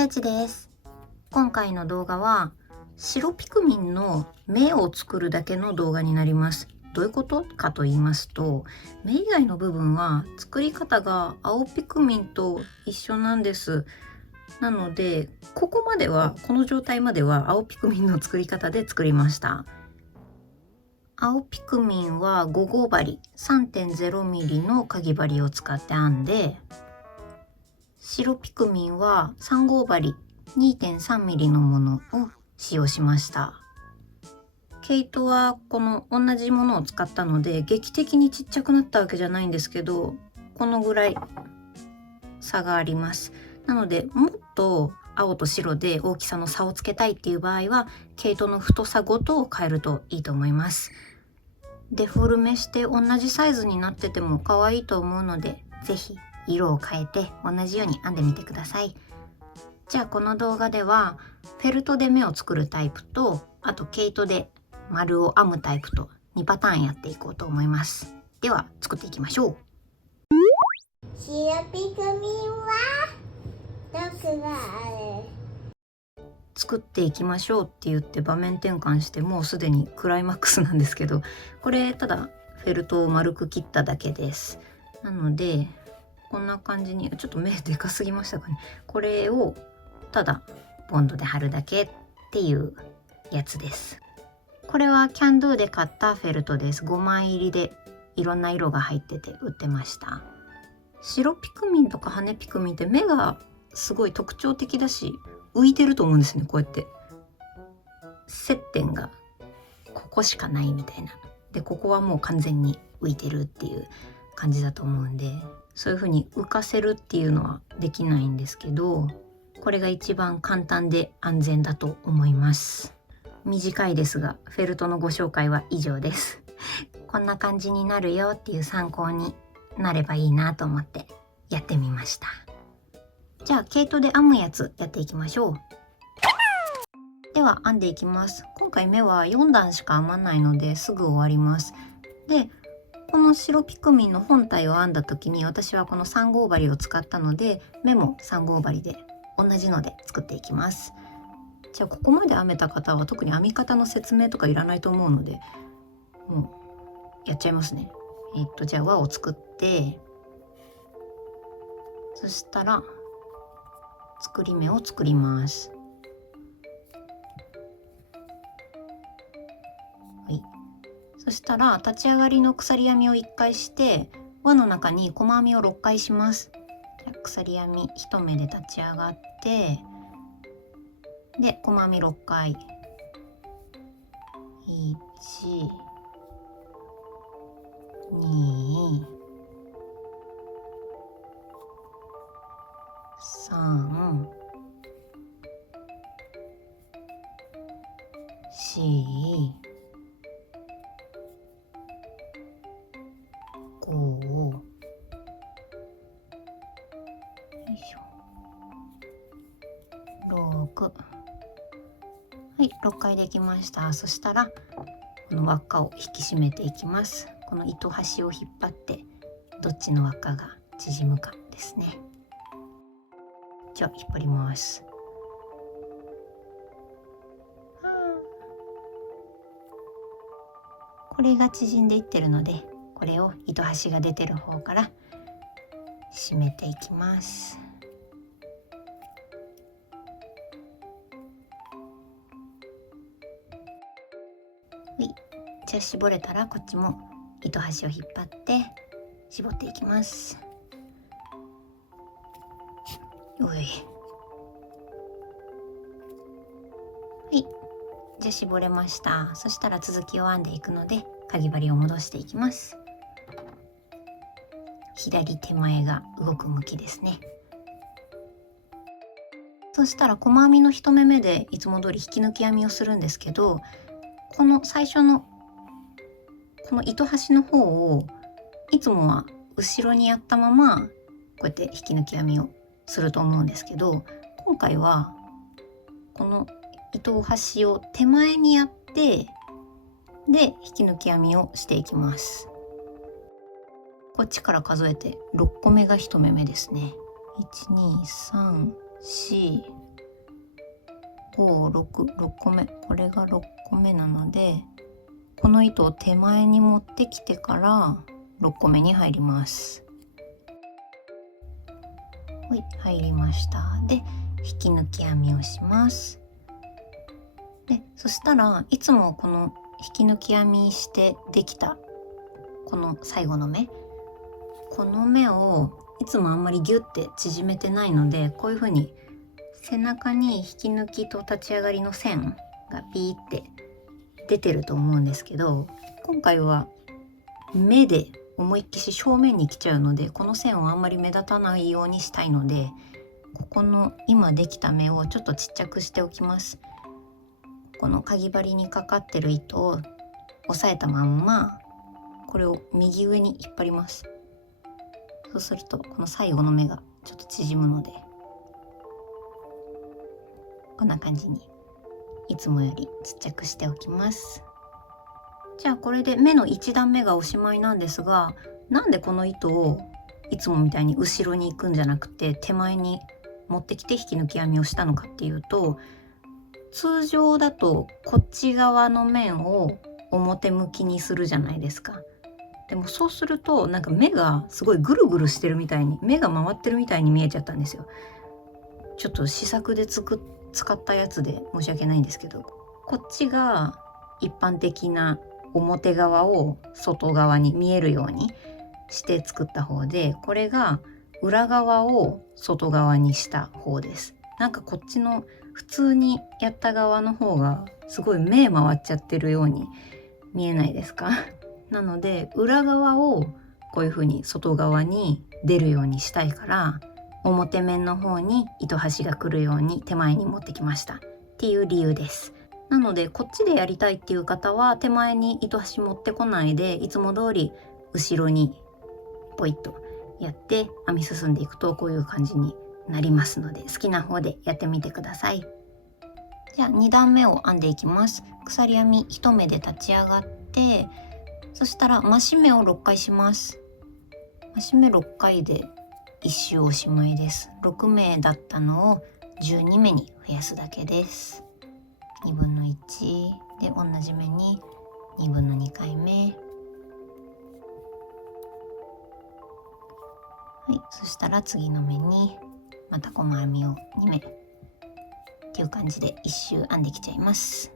ちあちです。今回の動画は白ピクミンの目を作るだけの動画になります。どういうことかと言いますと、目以外の部分は作り方が青ピクミンと一緒なんです。なのでこの状態までは青ピクミンの作り方で作りました。青ピクミンは5号針 3.0mm のかぎ針を使って編んで、白ピクミンは3号針 2.3mm のものを使用しました。毛糸はこの同じものを使ったので劇的にちっちゃくなったわけじゃないんですけど、このぐらい差があります。なのでもっと青と白で大きさの差をつけたいっていう場合は毛糸の太さごとを変えるといいと思います。デフォルメして同じサイズになってても可愛いと思うので、是非色を変えて同じように編んでみてください。じゃあこの動画ではフェルトで目を作るタイプと、あと毛糸で丸を編むタイプと2パターンやっていこうと思います。では作っていきましょう。白ピクミンは毒がある。作っていきましょうって言って場面転換してもうすでにクライマックスなんですけど、これただフェルトを丸く切っただけです。なのでこんな感じに、ちょっと目でかすぎましたかね。これをただボンドで貼るだけっていうやつです。これはキャンドゥで買ったフェルトです。5枚入りでいろんな色が入ってて売ってました。白ピクミンとか羽ピクミンって目がすごい特徴的だし浮いてると思うんですね。こうやって接点がここしかないみたいな。でここはもう完全に浮いてるっていう感じだと思うんで、そういう風に浮かせるっていうのはできないんですけど、これが一番簡単で安全だと思います。短いですがフェルトのご紹介は以上です。こんな感じになるよっていう参考になればいいなと思ってやってみました。じゃあ毛糸で編むやつやっていきましょう。では編んでいきます。今回目は4段しか編まないのですぐ終わります。でこの白ピクミンの本体を編んだ時に私はこの3号針を使ったので、目も3号針で同じので作っていきます。じゃあここまで編めた方は特に編み方の説明とかいらないと思うのでもうやっちゃいますね。じゃあ輪を作って、そしたら作り目を作ります。はい、そしたら立ち上がりの鎖編みを1回して輪の中に細編みを6回します。鎖編み1目で立ち上がってで細編み6回、1、2、3、4、5、よいしょ、6、はい、6回できました。そしたらこの輪っかを引き締めていきます。この糸端を引っ張ってどっちの輪っかが縮むかですね。じゃあ引っ張ります。これが縮んでいってるので、これを糸端が出てる方から締めていきます。はい、じゃあ絞れたらこっちも糸端を引っ張って絞っていきます。おい、はい、じゃあ絞れました。そしたら続きを編んでいくのでかぎ針を戻していきます。左手前が動く向きですね。そしたら細編みの1目目でいつも通り引き抜き編みをするんですけど、この最初のこの糸端の方をいつもは後ろにやったままこうやって引き抜き編みをすると思うんですけど、今回はこの糸端を手前にやってで引き抜き編みをしていきます。こっちから数えて6個目が1目目ですね。1、2、3、4、6個目、これが6個目なので、この糸を手前に持ってきてから6個目に入ります。はい、入りました。で、引き抜き編みをします。で、そしたらいつもこの引き抜き編みしてできたこの最後の目、この目をいつもあんまりギュッて縮めてないので、こういう風に背中に引き抜きと立ち上がりの線がピーって出てると思うんですけど、今回は目で思いっきし正面に来ちゃうので、この線をあんまり目立たないようにしたいので、ここの今できた目をちょっとちっちゃくしておきます。このかぎ針にかかってる糸を押さえたまんま、これを右上に引っ張ります。そうするとこの最後の目がちょっと縮むので、こんな感じにいつもよりちっちゃくしておきます。じゃあこれで目の1段目がおしまいなんですが、なんでこの糸をいつもみたいに後ろに行くんじゃなくて手前に持ってきて引き抜き編みをしたのかっていうと、通常だとこっち側の面を表向きにするじゃないですか。でもそうするとなんか目がすごいぐるぐるしてるみたいに、目が回ってるみたいに見えちゃったんですよ。ちょっと試作で使ったやつで申し訳ないんですけど、こっちが一般的な表側を外側に見えるようにして作った方で、これが裏側を外側にした方です。なんかこっちの普通にやった側の方がすごい目回っちゃってるように見えないですか？なので裏側をこういう風に外側に出るようにしたいから、表面の方に糸端が来るように手前に持ってきましたっていう理由です。なのでこっちでやりたいっていう方は手前に糸端持ってこないで、いつも通り後ろにポイッとやって編み進んでいくとこういう感じになりますので、好きな方でやってみてください。じゃあ2段目を編んでいきます。鎖編み1目で立ち上がって、そしたら増し目を6回します。増し目6回で1周おしまいです。6目だったのを12目に増やすだけです。2分の1で同じ目に2分の2回目。はい、そしたら次の目にまた細編みを2目っていう感じで1周編んできちゃいます。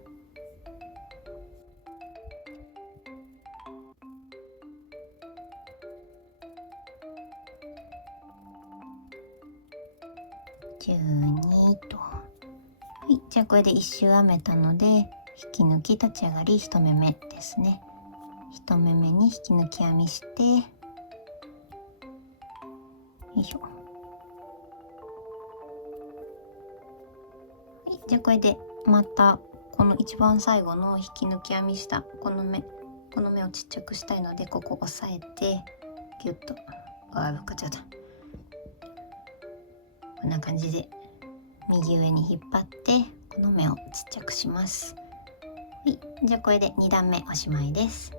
12と。はい、じゃあこれで1周編めたので、引き抜き立ち上がり1目目ですね。1目目に引き抜き編みして、よいしょ。はい、じゃあこれでまたこの一番最後の引き抜き編みしたこの目をちっちゃくしたいので、ここ押さえてギュッと、ぶっかっちゃった。こんな感じで右上に引っ張ってこの目をちっちゃくします。はい、じゃあこれで2段目おしまいです。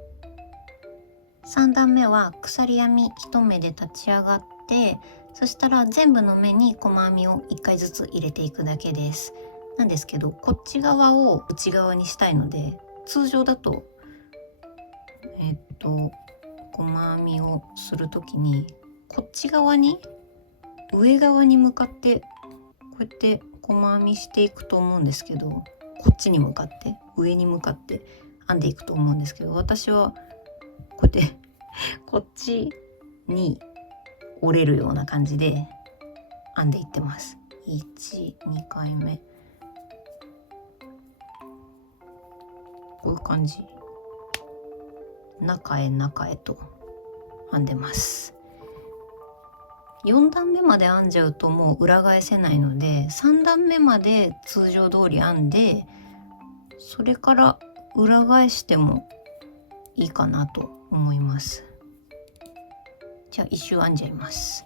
3段目は鎖編み1目で立ち上がって、そしたら全部の目に細編みを1回ずつ入れていくだけです。なんですけど、こっち側を内側にしたいので、通常だと細編みをする時にこっち側に上側に向かってこうやって細編みしていくと思うんですけど、こっちに向かって上に向かって編んでいくと思うんですけど、私はこうやってこっちに折れるような感じで編んでいってます。1、2回目こういう感じ、中へ中へと編んでます。4段目まで編んじゃうともう裏返せないので、3段目まで通常通り編んで、それから裏返してもいいかなと思います。じゃあ1周編んじゃいます。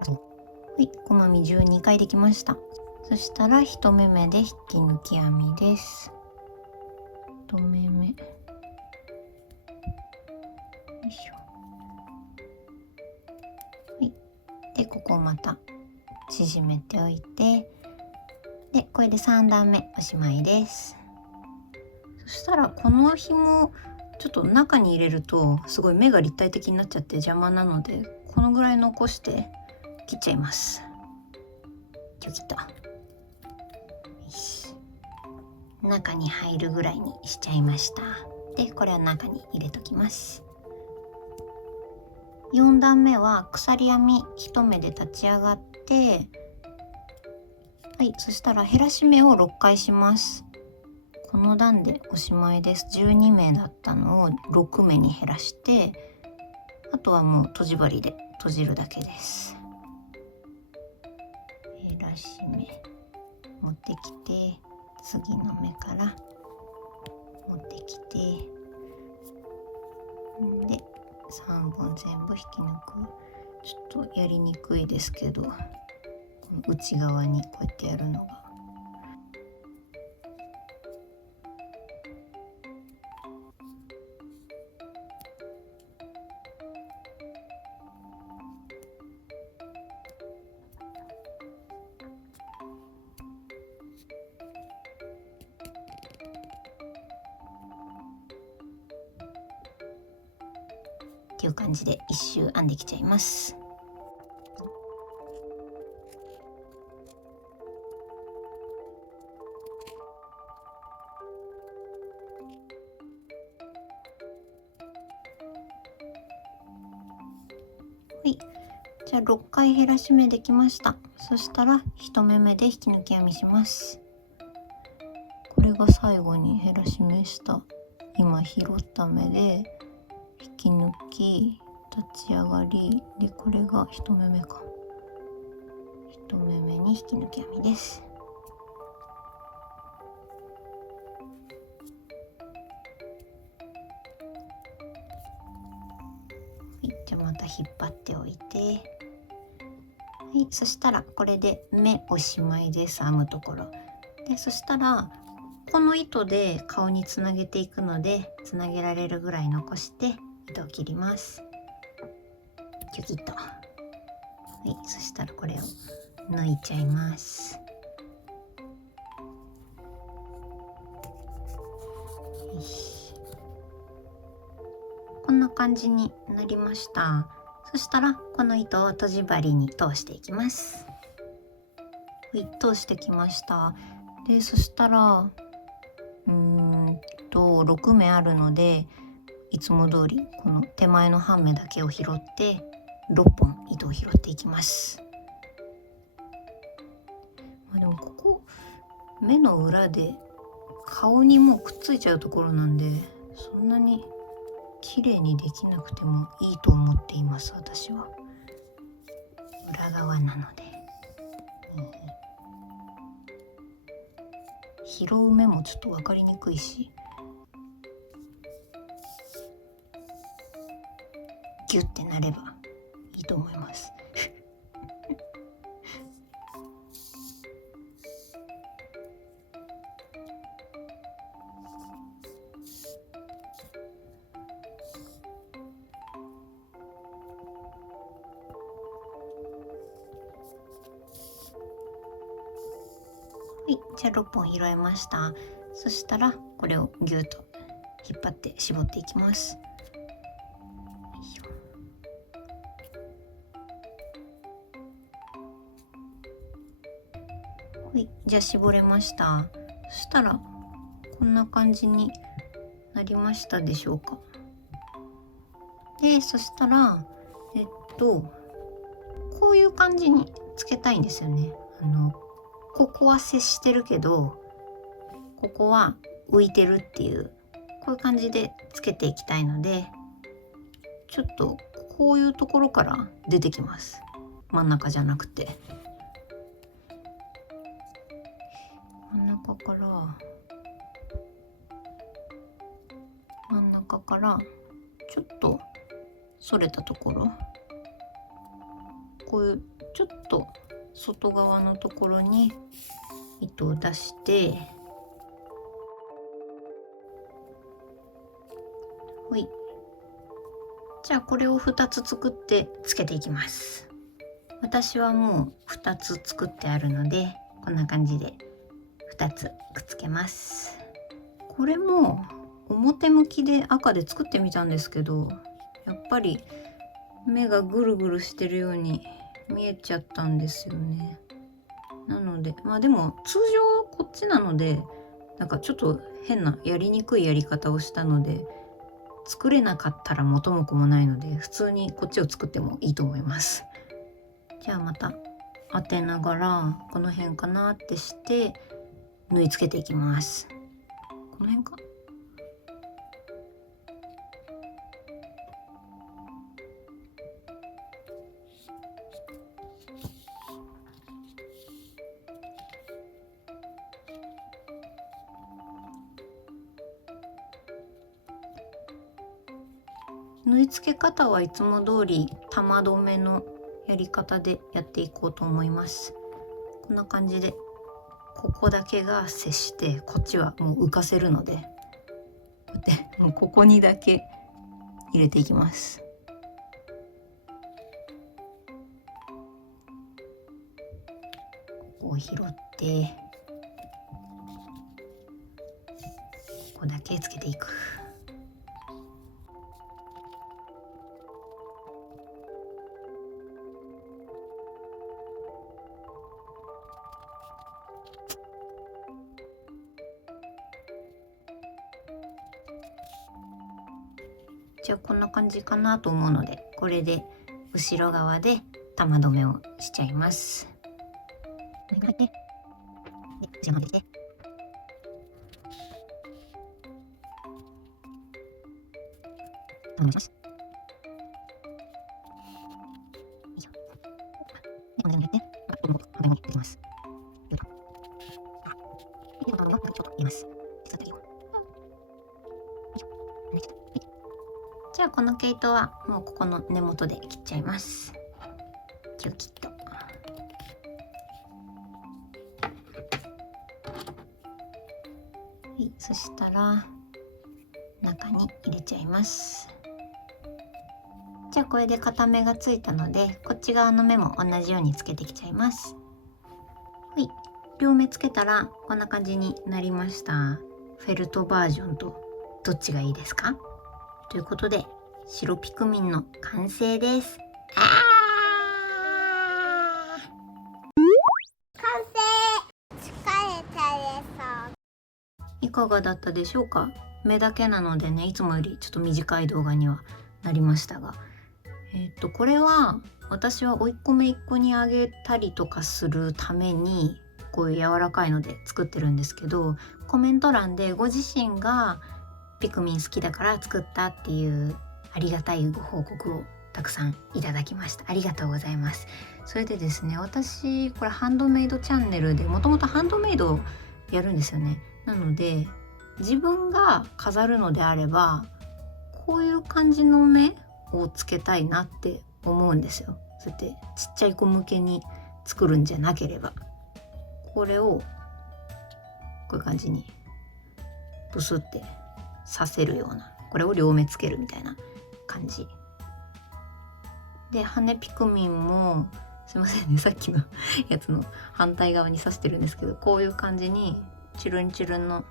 はい、細編み12回できました。そしたら1目目で引き抜き編みです。1目目よいしょ。ここをまた縮めておいて、でこれで3段目おしまいです。そしたらこの紐ちょっと中に入れるとすごい目が立体的になっちゃって邪魔なので、このぐらい残して切っちゃいます。切った。よし、中に入るぐらいにしちゃいました。でこれは中に入れときます。4段目は鎖編み1目で立ち上がって、はい、そしたら減らし目を6回します。この段でおしまいです。12目だったのを6目に減らして、あとはもう閉じ針で閉じるだけです。減らし目持ってきて、次の目から持ってきて、で3本全部引き抜く。ちょっとやりにくいですけど、この内側にこうやってやるのがっていう感じで一周編んできちゃいます。はい、じゃあ6回減らし目できました。そしたら1目目で引き抜き編みします。これが最後に減らし目した今拾った目で引き抜き立ち上がりで、これが1目目か。1目目に引き抜き編みです。はい、じゃあまた引っ張っておいて、はい、そしたらこれで目おしまいです。編むところで、そしたらこの糸で顔につなげていくので、つなげられるぐらい残して糸を切ります。キュキッと。はい、そしたらこれを抜いちゃいます。よし、こんな感じになりました。そしたらこの糸を閉じ針に通していきます。はい、通してきました。でそしたら6目あるので、いつも通りこの手前の半目だけを拾って6本糸を拾っていきます。でもここ目の裏で顔にもうくっついちゃうところなんで、そんなに綺麗にできなくてもいいと思っています。私は裏側なので、拾う目もちょっと分かりにくいし、ギュッてなればいいと思います。はい、じゃあ6本拾えました。そしたらこれをギュッと引っ張って絞っていきます。はい、じゃあ絞れました。そしたらこんな感じになりましたでしょうか。でそしたらこういう感じにつけたいんですよね。ここは接してるけどここは浮いてるっていう、こういう感じでつけていきたいので、ちょっとこういうところから出てきます。真ん中じゃなくて真ん中からちょっとそれたところ、こういうちょっと外側のところに糸を出して、はい、じゃあこれを2つ作ってつけていきます。私はもう2つ作ってあるので、こんな感じで2つくっつけます。これも表向きで赤で作ってみたんですけど、やっぱり目がぐるぐるしてるように見えちゃったんですよね。なのででも通常こっちなので、なんかちょっと変なやりにくいやり方をしたので、作れなかったら元も子もないので、普通にこっちを作ってもいいと思います。じゃあまた当てながらこの辺かなってして縫い付けていきます。この辺か。縫い付け方はいつも通り玉留めのやり方でやっていこうと思います。こんな感じでここだけが接して、こっちはもう浮かせるので、こうやってもうここにだけ入れていきます。ここを拾ってここだけつけていく。じゃあこんな感じかなと思うので、これで後ろ側で玉留めをしちゃいます。これぐらいね。で、後ろまで来て。玉留めします。よいしょ。で、この辺に入れて、この幅に入れます。よいしょ。で、玉留めをちょっと入れます。使ってあげよう。よいしょ。はい。じゃあこの毛糸はもうここの根元で切っちゃいます。キュキッと。はい、そしたら中に入れちゃいます。じゃあこれで片目がついたので、こっち側の目も同じようにつけてきちゃいます。はい、両目つけたらこんな感じになりました。フェルトバージョンとどっちがいいですか？ということで白ピクミンの完成です。完成。疲れたでいかがだったでしょうか？目だけなのでね、いつもよりちょっと短い動画にはなりましたが、これは私は甥っ子姪っ子にあげたりとかするためにこういう柔らかいので作ってるんですけど、コメント欄でご自身がピクミン好きだから作ったっていうありがたいご報告をたくさんいただきました。ありがとうございます。それでですね、私これハンドメイドチャンネルでもともとハンドメイドをやるんですよね。なので自分が飾るのであればこういう感じの目をつけたいなって思うんですよ。そうやってちっちゃい子向けに作るんじゃなければ、これをこういう感じにブスってさせるような、これを両目つけるみたいな感じで、羽ピクミンもすいませんね、さっきのやつの反対側に刺してるんですけど、こういう感じにチュルンチュルンの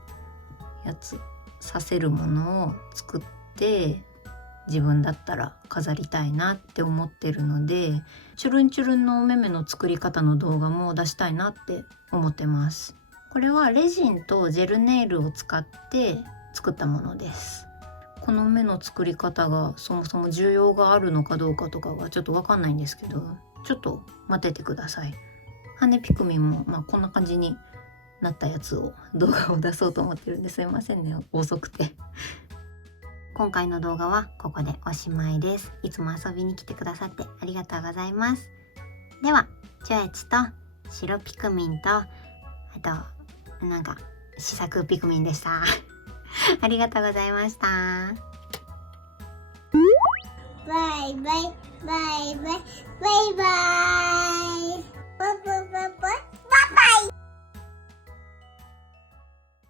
やつ刺せるものを作って自分だったら飾りたいなって思ってるので、チュルンチュルンのお目目の作り方の動画も出したいなって思ってます。これはレジンとジェルネイルを使って作ったものです。この目の作り方がそもそも需要があるのかどうかとかはちょっとわかんないんですけど、ちょっと待っててください。羽ピクミンもこんな感じになったやつを動画を出そうと思ってるんですいませんね、遅くて。今回の動画はここでおしまいです。いつも遊びに来てくださってありがとうございます。ではチョエチと白ピクミンとあとなんか試作ピクミンでしたありがとうございました。バイバイバイバイバイバイ。